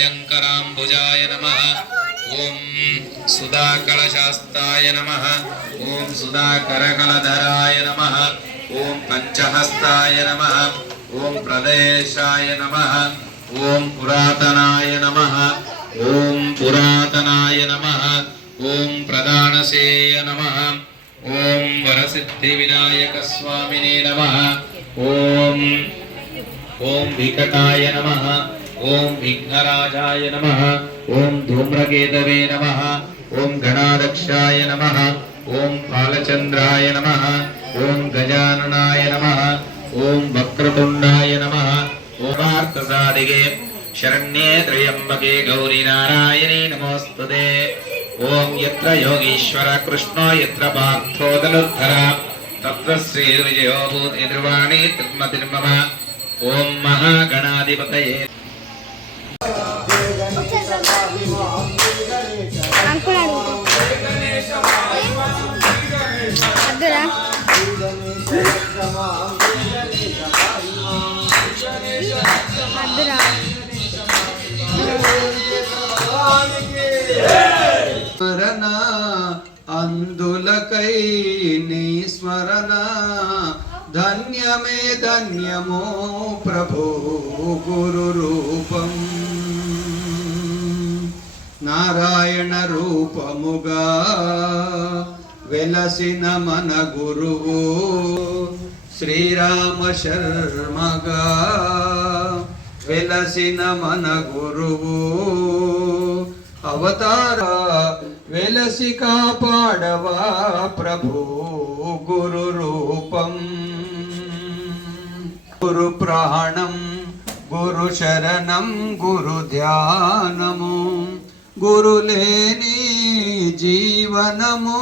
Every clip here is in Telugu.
अभयंकरांबुजाय नमः। ओम सुधाकलशास्ताय नमः। ओम सुधाकरकलधराय नमः। ओम पंचहस्ताय नमः। ओम प्रदेशाय नमः। ओम पुरातनाय नमः। ओम पुरातनाय नमः। ओम प्रदानसेय नमः। ओम वरसिद्धिविनायक स्वामिने नमः। ओम विकटाय नमः। ओम विघ्नराजाय नमः। ओम धूम्रकेतवे नमः। ओम गणाध्यक्षाय नमः। ओम बालचंद्राय नमः। ओम गजाननाय नमः। ओम वक्रतुंडाय नमः। ओमार्थसाधिके शरण्ये त्र्यंबके गौरी नारायणी नमोस्तुते। ओम यत्र योगीश्वर कृष्णो यत्र पार्थो धनुर्धर तत्र श्री विजयो भूति निर्वाणी तिर्मतिर्मम। ओम महागणाधिपतये స్మరణ అందులకై నీ స్మరణ ధన్యమే ధన్యమో ప్రభో గురు రూపం నారాయణ రూపముగా వెలసిన మన గురువు శ్రీరామ శర్మగా వెలసిన మన గురువు అవతార వెలసి కాపాడవా ప్రభు గురు రూపం గురు ప్రాణం గురు శరణం గురు ధ్యానము గురు లేని జీవనము.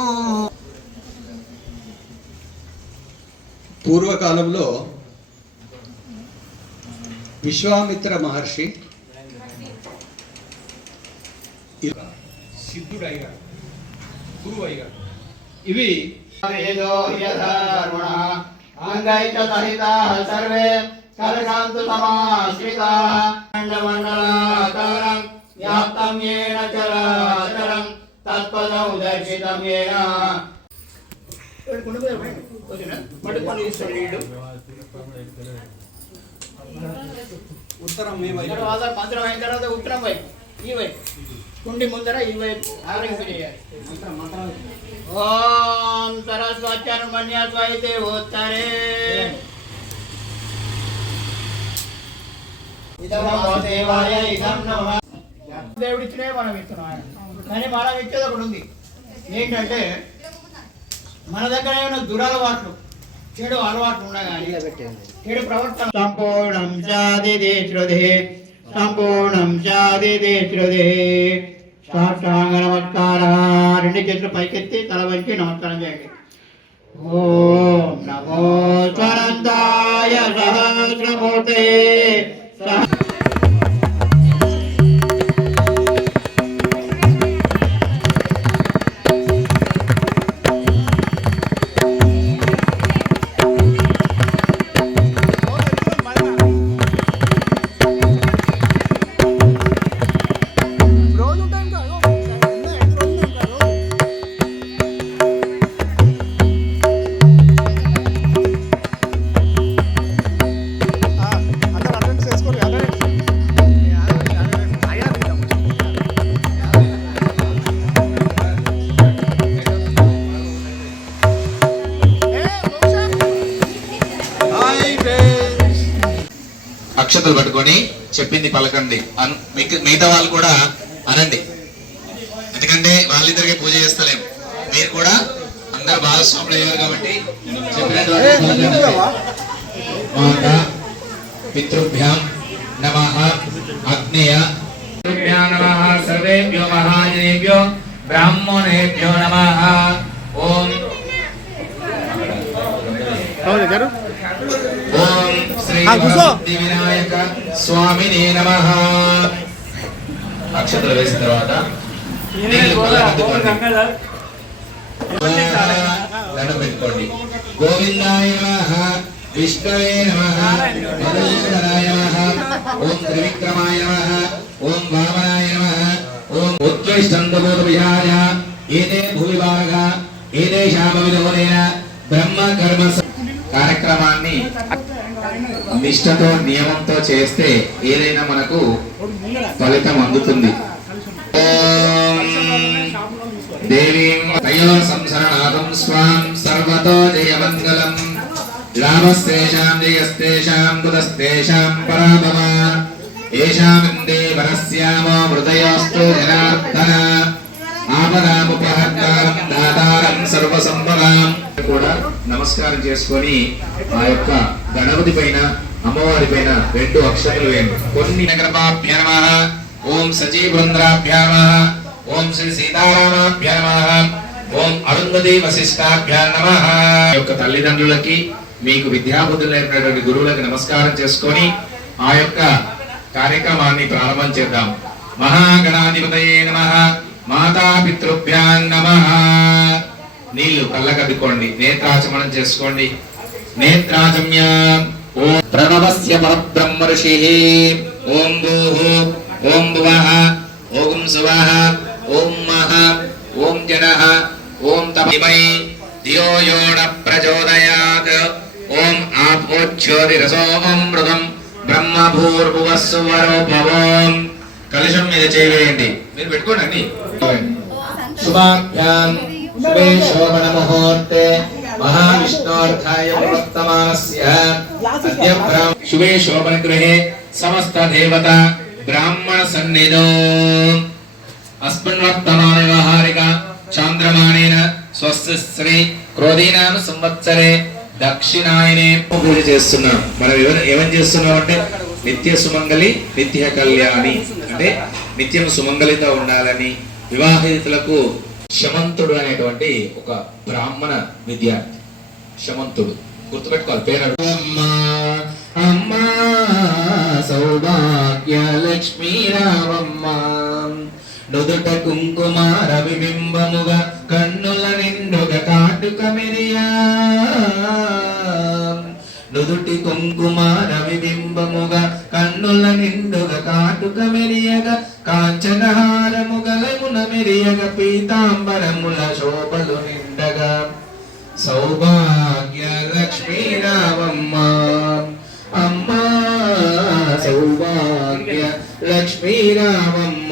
పూర్వకాలంలో విశ్వామిత్ర మహర్షి సిద్ధుడయ్యాడు, గురువు అయ్యాడు. ఇవి సర్వే కలకాంతు సమాశ్రితాః మండలమండలాకారం వ్యాప్తం యేన చరాచరం తత్పదం దర్శితం యేన. ఉత్తరం మంత్రం అయిన తర్వాత ఉత్తరం వైపు ఈ వైపు కుండి ముందర ఈ వైపు ఆరంభ చేయాలి. ఓం సరస్వత్యనుమన్యస్వైతే ఉత్తరే దేవుడిచ్చినే మనం ఇస్తున్నాం. కానీ మనం ఇచ్చేది ఒకటి ఉంది. ఏంటంటే మన దగ్గర ఏమైనా దురలవాట్లు చెడు అలవాట్లు ఉన్నాయి కానీ చెడు ప్రవర్తన సంపూర్ణం చాదిదే శృధే సంపూర్ణం చాదిదే శృధే. సాష్టాంగ నమస్కార. రెండు చేతులు పైకెత్తి తల వంచి నమస్కారం చేయండి. ఓం నమో స్వరంతాయ సహస్రమూర్తే. అక్షతలు పట్టుకొని చెప్పింది పలకండి. మిగతా వాళ్ళు కూడా అనండి, ఎందుకంటే వాళ్ళిద్దరికి పూజ చేస్తలేం. మీరు కూడా అందరు భాగస్వాములు అయ్యారు కాబట్టి పితృభ్యాం నమః అగ్నేయ నమః సర్వేభ్యో మహాజనేభ్యో బ్రాహ్మణేభ్యో నమః. ఓం ఓం శ్రీ వినాయక స్వామినే నమః. అక్షతలు వేసిన తర్వాత దండం పెట్టుకోండి. గోవిందాయ నమః, విష్ణవే నమః, మధుసూదనాయ నమః, ఓం త్రివిక్రమాయ నమః, ఓం వామనాయ నమః ఓం ఉత్కృష్టందబోధవిహాయ ఏతే భూవిభాగ ఏతేషామవిదోనేన బ్రహ్మ కర్మ కార్యక్రమాన్ని నిష్ఠతో నియమంతో చేస్తే ఏదైనా మనకు ఫలితం అందుతుంది. దేవీం తయో సంసరణాగం స్వాం సర్వతో జయమంగళం రామస్తేషాం జయస్తేషాం కుతస్తేషాం పరాభవ ఏషామిందే వరస్యామో హృదయోస్తు జనార్దన ఆపదాముపహర్తారం దాతారం సర్వసంపదాం కూడా నమస్కారం చేసుకొని ఆ యొక్క గణపతి పైన అమ్మవారి పైన 2 అక్షతలు వేయండి. కొన్ని నగరపాభ్య నమః ఓం సజీవృంద్రాభ్య నమః ఓం శ్రీ సీతారామాభ్య నమః ఓం అరుంధతి వశిష్ఠాభ్య నమః. యొక్క తల్లిదండ్రులకి మీకు విద్యాబుద్ధులు నేర్పినటువంటి గురువులకు నమస్కారం చేసుకొని ఆ యొక్క కార్యక్రమాన్ని ప్రారంభం చేద్దాం. మహాగణాధిపతయే నమః మాతాపితృభ్యాం నమః. నీళ్లు కళ్ళకద్దుకోండి, నేత్రాచమనం చేసుకోండి. నేత్రాచమ్య ఓం ప్రణవస్య పరబ్రహ్మ ఋషిః ఓం భూః ఓం భువః ఓం సువః ఓం మః ఓం జనః ఓం తమై ధియో యో న ప్రచోదయాత్ ఓం ఆపోజ్యోతిరసో అమృతం బ్రహ్మ భూర్భువస్సువరోభవం. కలశం మీద చేయండి, మీరు పెట్టుకోండి. శుభాభ్యాం శుభే శోభన ముహూర్తే మహావిష్ణోర్థాయ ప్రవర్తమానస్య అద్య శుభే శోభన గృహే సమస్త దేవత బ్రాహ్మణ సన్నిధో అస్మిన్ వర్తమాన వ్యవహారిక చాంద్రమాణేన స్వస్తి శ్రీ క్రోధీనామ సంవత్సరే దక్షిణాయనే పూజ చేస్తున్నాం. మనం ఏమని చేస్తున్నాం అంటే నిత్య సుమంగళి నిత్య కళ్యాణి, అంటే నిత్యం సుమంగళితో ఉండాలని. వివాహితులకు శమంతుడు అనేటువంటి ఒక బ్రాహ్మణ విద్యార్థి, శమంతుడు గుర్తుపెట్టుకోవాలి పేరు. అమ్మా సౌభాగ్య లక్ష్మీ రామమ్మ నుదుట కుంకుమ రవిబింబముగా కన్నుల నిండుగా కాటుక మెరియా. నుదుటి కుంకుమ రవిబింబముగా కన్నుల నిండుగా కాటుక మెరియగా కాంచనహారము గలమున మెరియగా పీతాంబరముల శోభలు నిండగా. సౌభాగ్య లక్ష్మీ రామమ్మ అమ్మా సౌభాగ్య లక్ష్మీ రామమ్మ.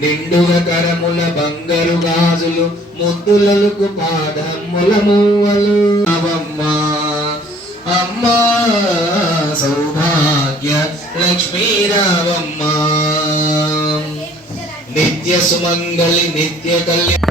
నిండుగా కరముల బంగారు గాజులు ముద్దులకు పాదముల మూవలు అవమ్మ అమ్మా సౌభాగ్య లక్ష్మీ రామమ్మ. నిత్య సుమంగళి నిత్య కళ్యాణ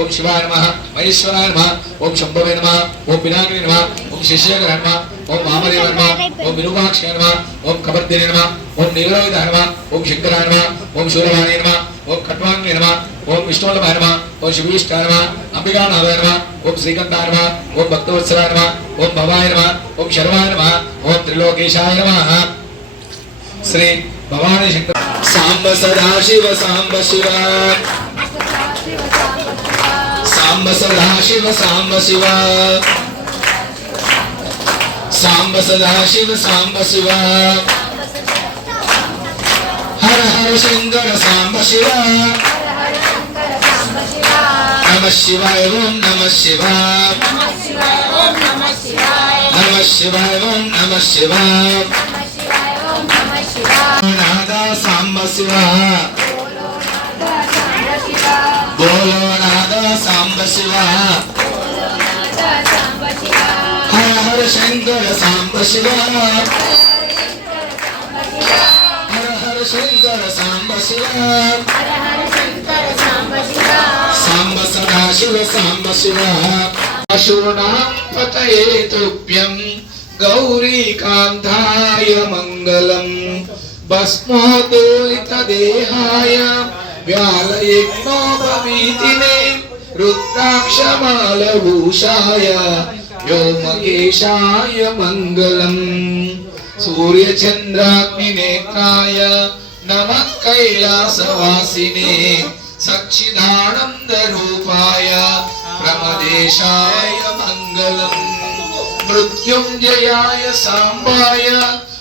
ఓం శివాయ నమః మహేశ్వరాయ నమః ఓం శంభవే నమః ఓం వినాయకాయ నమః ఓం శిష్యేకరాయ నమః ఓం వామదేవాయ నమః ఓం విరూపాక్షాయ నమః ఓం కబర్దినే నమః ఓం నీలలోహితాయ నమః ఓం శంకరాయ నమః ఓం శూలవాణాయ నమః ఓం ఖట్వాంగే నమః ఓం విష్ణువల్లభాయ నమః ఓం శివీష్టాయ నమః అంబికానాథాయ నమః ఓం శ్రీకంఠాయ నమః ఓం భక్తవత్సలాయ నమః ఓం భవాయ నమః ఓం శర్వాయ నమః ఓం త్రిలోకేశాయ నమః. శ్రీ భవానీ శంకర సాంబ సదాశివ సాంబ శివ సాంబ సదాశివ సాంబ శివ సాంబ సదాశివ సాంబ శివ హర హర శంకర సాంబ శివ నమ శివాయ ఓం నమ శివాయ నమ శివాయ ఓం నమ శివాయ నాదా సాంబ శివ బోలో నాదా సాంబ శివ హర హర శంకర సాంబ శివ హర హర శంకర సాంబ శివ సాంబ సదాశివ సాంబ శివ అశూనాం పతయే తుభ్యం గౌరీకాంతాయ మంగళం భస్మోదోలిత దేహాయ వ్యాలయజ్ఞోపవీతినే రుద్రాక్షమాలభూషాయ వ్యోమకేశాయ మంగళం సూర్యచంద్రాగ్నినేత్రాయ నమః కైలాసవాసినే సచ్చిదానంద రూపాయ ప్రమదేశాయ మంగళం మృత్యుంజయాయ సాంబాయ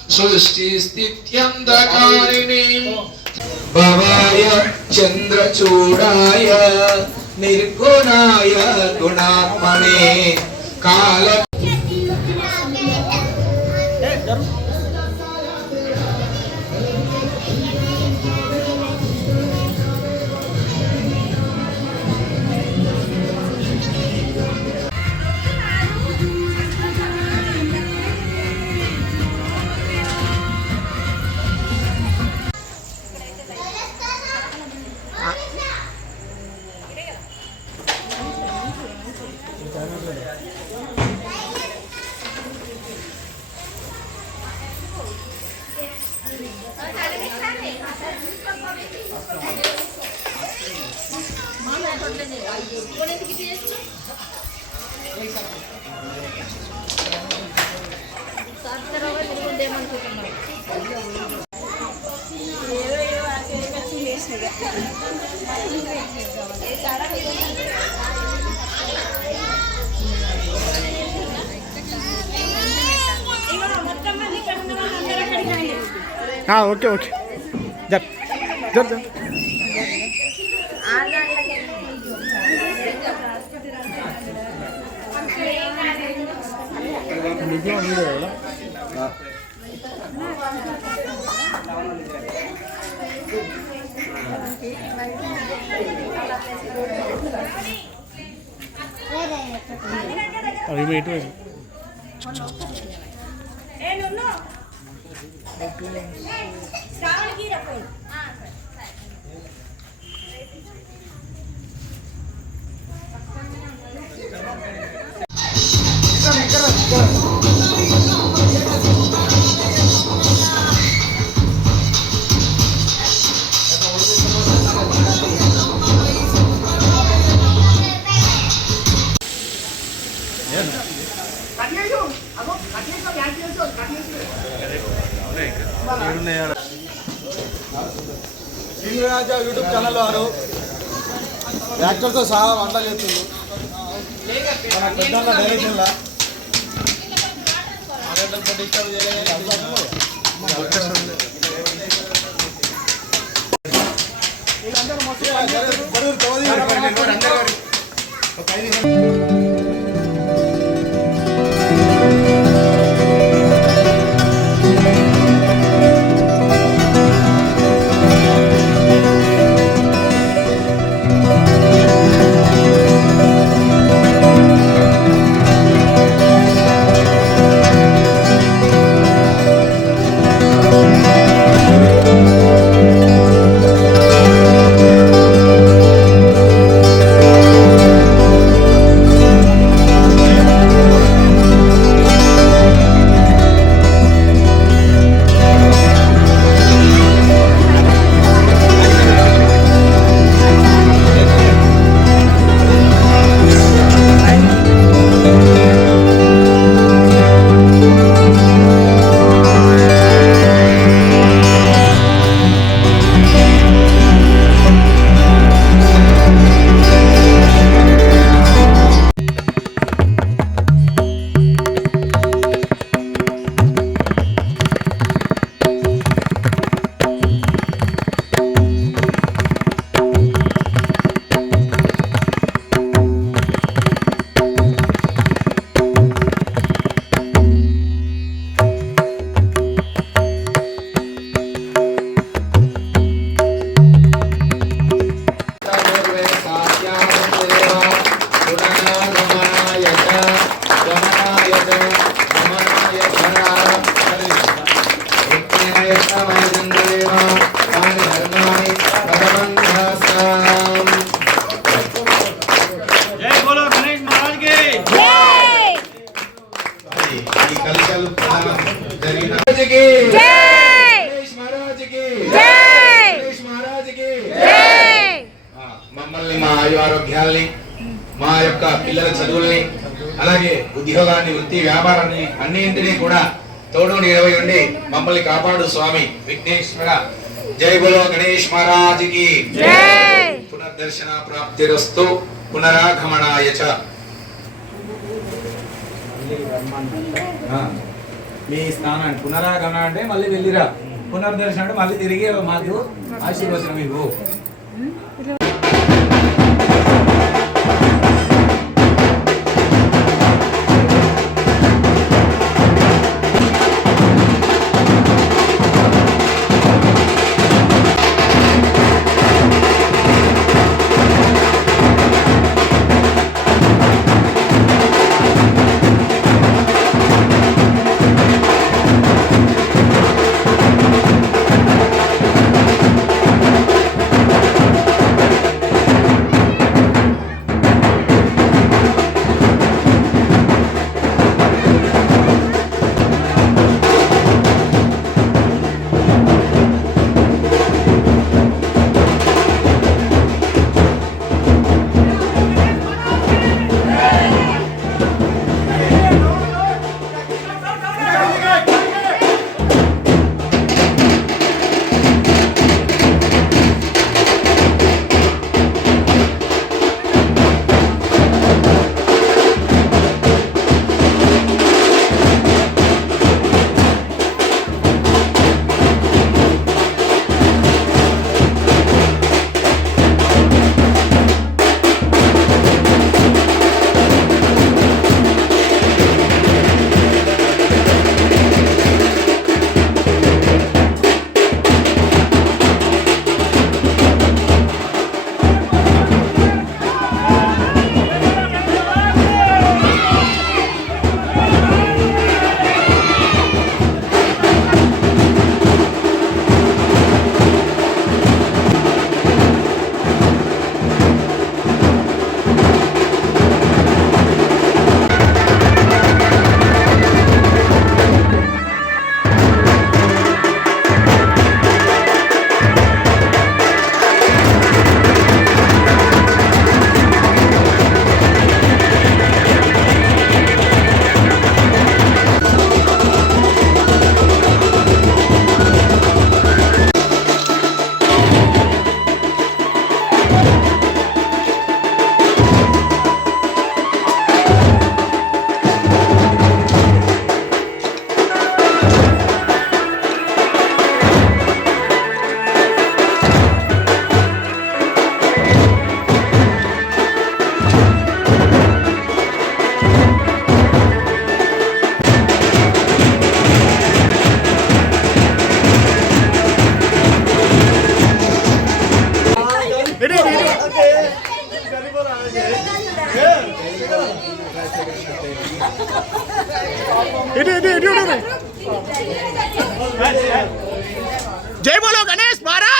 సృష్టి స్థిత్యంధకారిణి భవాయ చంద్రచూడాయ నిర్గుణాయ గుణాత్మనే కాల ఓకే ఓకే జర్ జర్ జర్ అవి ఇటు యూట్యూబ్ ఛానల్ వారు యాక్టర్తో సహా వంటలు చేస్తున్నారు మన పెద్దల డైరెక్షన్లా గణేష్ మహారాజ్ కి గణేష్ మహారాజ్ కి మమ్మల్ని మా ఆయు ఆరోగ్యాల్ని మా యొక్క పిల్లల చదువుల్ని అలాగే ఉద్యోగాన్ని వృత్తి వ్యాపారాన్ని అన్నింటినీ కూడా తోడు నీడవై ఉండి మమ్మల్ని కాపాడు స్వామి విఘ్నేశ్వర. జై బోలో గణేష్ మహారాజ్ కి పునర్దర్శన ప్రాప్తిరస్తు పునరాగమనాయ చ. మీ స్థానాన్ని పునరాగమన అంటే మళ్ళీ వెళ్ళిరా, పునర్దర్శనం అంటే మళ్ళీ తిరిగి మాకు ఆశీర్వచనం ఇవ్వు. जय बोलो गणेश महाराज